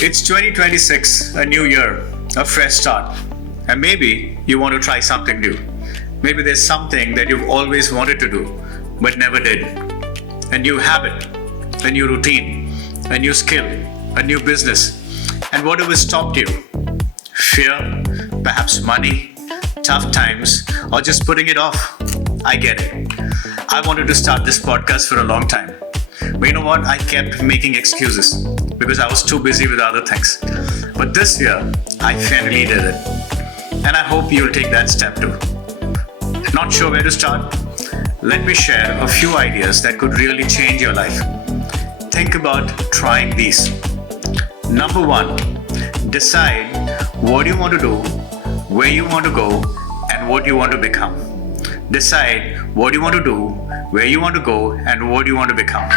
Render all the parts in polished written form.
It's 2026, a new year, a fresh start. And maybe you want to try something new. Maybe there's something that you've always wanted to do, but never did. A new habit, a new routine, a new skill, a new business. And whatever stopped you, fear, perhaps money, tough times, or just putting it off. I get it. I wanted to start this podcast for a long time. But you know what? I kept making excuses because I was too busy with other things. But this year, I finally did it. And I hope you'll take that step too. Not sure where to start? Let me share a few ideas that could really change your life. Think about trying these. Number one, decide what you want to do, where you want to go, and what you want to become. Decide what you want to do, where you want to go, and what you want to become.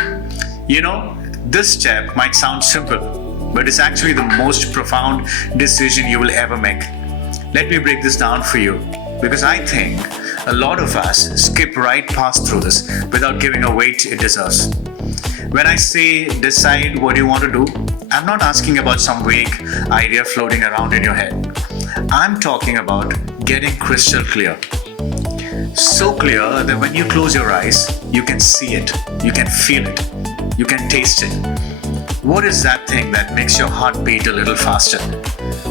You know, this step might sound simple, but it's actually the most profound decision you will ever make. Let me break this down for you, because I think a lot of us skip right past through this without giving a weight it deserves. When I say decide what you want to do, I'm not asking about some vague idea floating around in your head. I'm talking about getting crystal clear. So clear that when you close your eyes, you can see it, you can feel it, you can taste it. What is that thing that makes your heart beat a little faster?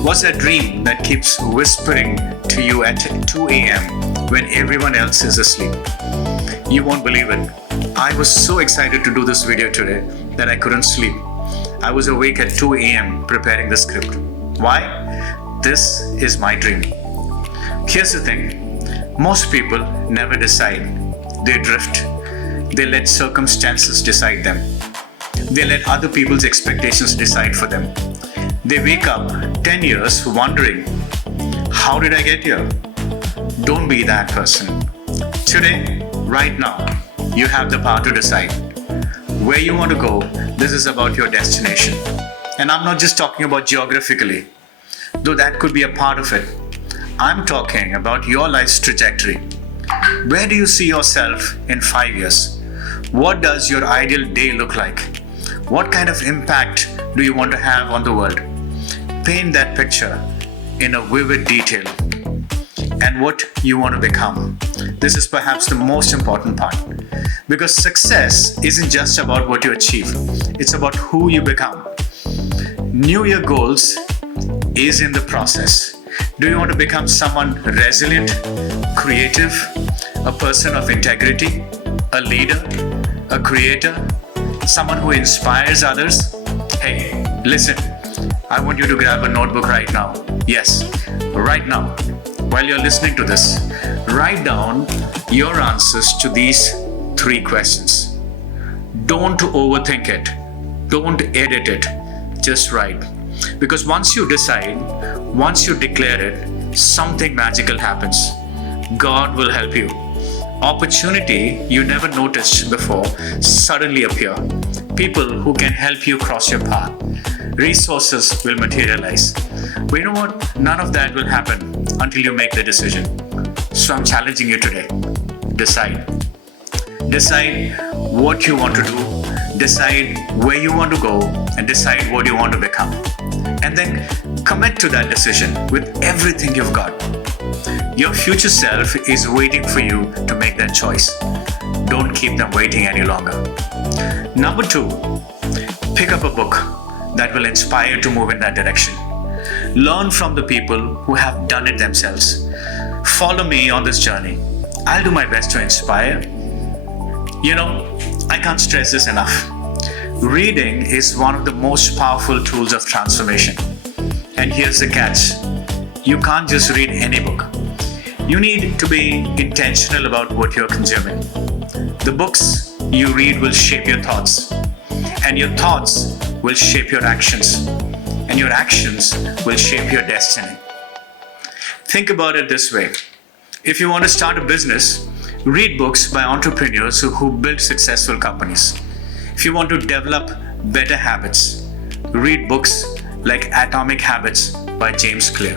What's that dream that keeps whispering to you at 2 a.m. when everyone else is asleep? You won't believe it. I was so excited to do this video today that I couldn't sleep. I was awake at 2 a.m. preparing the script. Why? This is my dream. Here's the thing. Most people never decide. They drift. They let circumstances decide them. They let other people's expectations decide for them. They wake up 10 years wondering, how did I get here? Don't be that person. Today, right now, you have the power to decide. Where you want to go, this is about your destination. And I'm not just talking about geographically, though that could be a part of it. I'm talking about your life's trajectory. Where do you see yourself in 5 years? What does your ideal day look like? What kind of impact do you want to have on the world? Paint that picture in a vivid detail. And what you want to become. This is perhaps the most important part. Because success isn't just about what you achieve, it's about who you become. New Year goals is in the process. Do you want to become someone resilient, creative, a person of integrity, a leader, a creator, someone who inspires others? Hey, listen, I want you to grab a notebook right now. Yes, right now. While you're listening to this, write down your answers to these 3 questions. Don't overthink it. Don't edit it. Just write. Because once you decide, once you declare it, something magical happens. God will help you. Opportunity you never noticed before suddenly appear. People who can help you cross your path. Resources will materialize. But you know what? None of that will happen until you make the decision. So I'm challenging you today. Decide. Decide what you want to do. Decide where you want to go, and decide what you want to become. And then commit to that decision with everything you've got. Your future self is waiting for you to make that choice. Don't keep them waiting any longer. Number 2, pick up a book that will inspire you to move in that direction. Learn from the people who have done it themselves. Follow me on this journey. I'll do my best to inspire. You know, I can't stress this enough. Reading is one of the most powerful tools of transformation. And here's the catch. You can't just read any book. You need to be intentional about what you're consuming. The books you read will shape your thoughts. And your thoughts will shape your actions. And your actions will shape your destiny. Think about it this way. If you want to start a business, read books by entrepreneurs who build successful companies. If you want to develop better habits, read books like Atomic Habits by James Clear.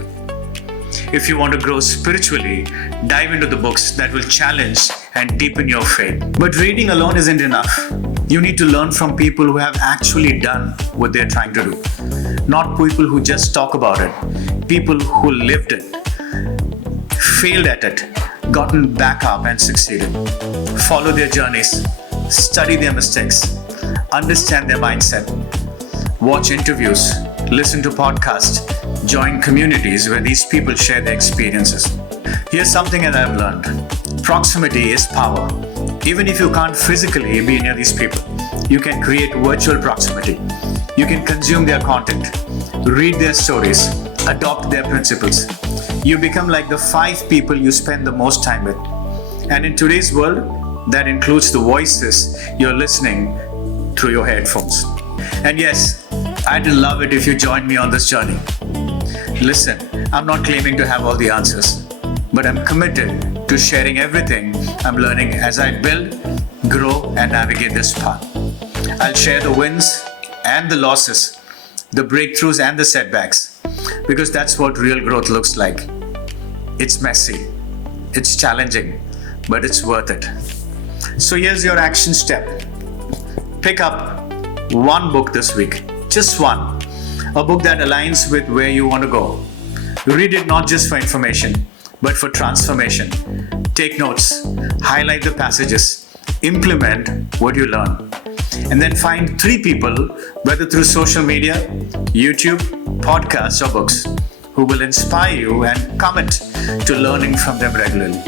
If you want to grow spiritually, dive into the books that will challenge and deepen your faith. But reading alone isn't enough. You need to learn from people who have actually done what they're trying to do. Not people who just talk about it. People who lived it, failed at it, gotten back up and succeeded. Follow their journeys, study their mistakes, understand their mindset, watch interviews, listen to podcasts, join communities where these people share their experiences. Here's something that I've learned. Proximity is power. Even if you can't physically be near these people, you can create virtual proximity. You can consume their content, read their stories, adopt their principles. You become like the 5 people you spend the most time with. And in today's world, that includes the voices you're listening through your headphones. And yes, I'd love it if you join me on this journey. Listen, I'm not claiming to have all the answers, but I'm committed to sharing everything I'm learning as I build, grow, and navigate this path. I'll share the wins and the losses, the breakthroughs and the setbacks, because that's what real growth looks like. It's messy, it's challenging, but it's worth it. So here's your action step. Pick up one book this week, just one. A book that aligns with where you want to go. Read it not just for information, but for transformation. Take notes, highlight the passages, implement what you learn. And then find 3 people, whether through social media, YouTube, podcasts, or books, who will inspire you and commit to learning from them regularly.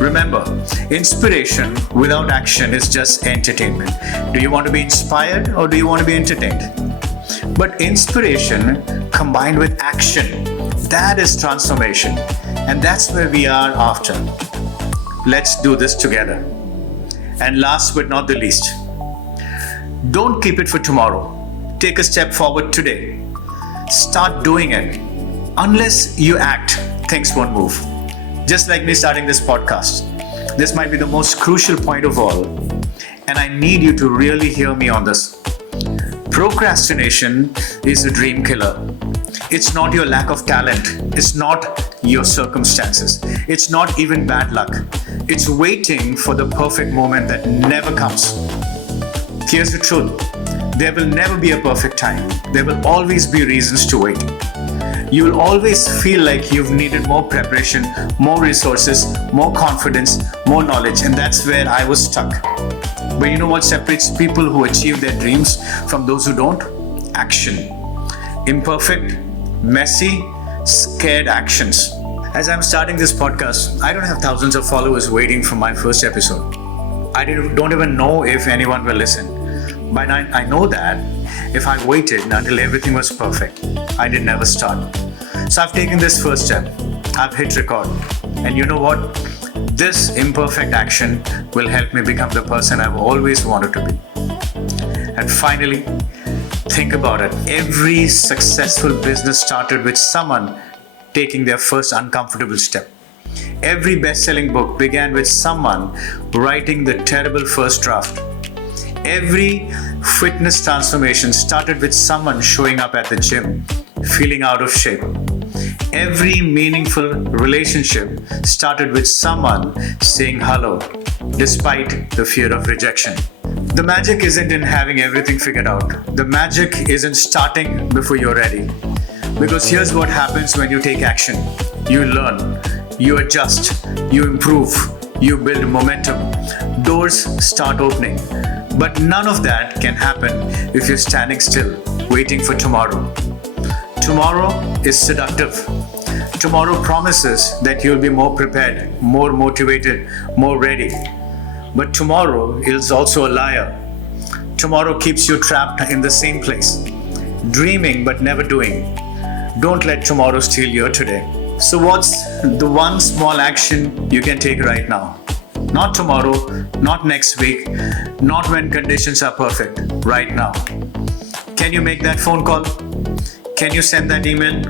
Remember, inspiration without action is just entertainment. Do you want to be inspired or do you want to be entertained? But inspiration combined with action, that is transformation. And that's where we are after. Let's do this together. And last but not the least, don't keep it for tomorrow. Take a step forward today. Start doing it. Unless you act, things won't move. Just like me starting this podcast. This might be the most crucial point of all. And I need you to really hear me on this. Procrastination is a dream killer. It's not your lack of talent. It's not your circumstances. It's not even bad luck. It's waiting for the perfect moment that never comes. Here's the truth. There will never be a perfect time. There will always be reasons to wait. You will always feel like you've needed more preparation, more resources, more confidence, more knowledge, and that's where I was stuck. But you know what separates people who achieve their dreams from those who don't? Action. Imperfect, messy, scared actions. As I'm starting this podcast, I don't have thousands of followers waiting for my first episode. I don't even know if anyone will listen. By now, I know that if I waited until everything was perfect, I did never start. So I've taken this first step. I've hit record. And you know what? This imperfect action will help me become the person I've always wanted to be. And finally, think about it. Every successful business started with someone taking their first uncomfortable step. Every best-selling book began with someone writing the terrible first draft. Every fitness transformation started with someone showing up at the gym, feeling out of shape. Every meaningful relationship started with someone saying hello, despite the fear of rejection. The magic isn't in having everything figured out. The magic isn't starting before you're ready. Because here's what happens when you take action. You learn, you adjust, you improve, you build momentum. Doors start opening. But none of that can happen if you're standing still, waiting for tomorrow. Tomorrow is seductive. Tomorrow promises that you'll be more prepared, more motivated, more ready. But tomorrow is also a liar. Tomorrow keeps you trapped in the same place, dreaming but never doing. Don't let tomorrow steal your today. So what's the one small action you can take right now? Not tomorrow, not next week, not when conditions are perfect, right now. Can you make that phone call? Can you send that email?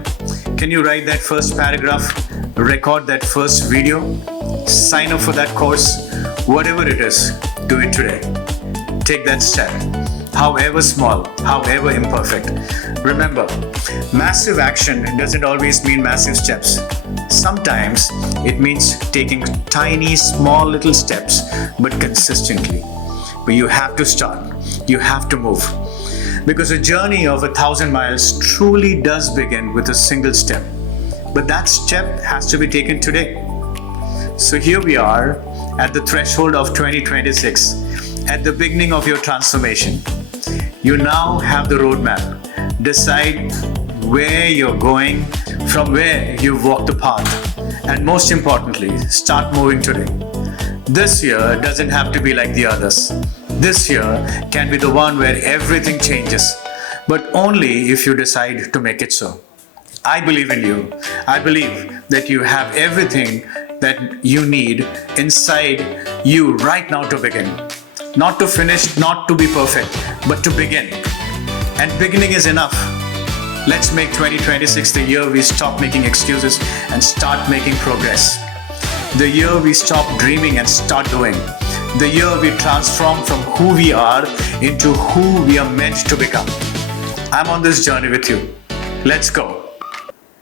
Can you write that first paragraph? Record that first video? Sign up for that course? Whatever it is, do it today. Take that step. However small, however imperfect. Remember, massive action doesn't always mean massive steps. Sometimes it means taking tiny, small little steps, but consistently. but you have to start. You have to move. Because a journey of 1,000 miles truly does begin with a single step. But that step has to be taken today. So here we are at the threshold of 2026, at the beginning of your transformation. You now have the roadmap. Decide where you're going, from where you've walked the path. And most importantly, start moving today. This year doesn't have to be like the others. This year can be the one where everything changes, but only if you decide to make it so. I believe in you. I believe that you have everything that you need inside you right now to begin. Not to finish, not to be perfect, but to begin. And beginning is enough. Let's make 2026 the year we stop making excuses and start making progress. The year we stop dreaming and start doing. The year we transform from who we are into who we are meant to become. I'm on this journey with you. Let's go.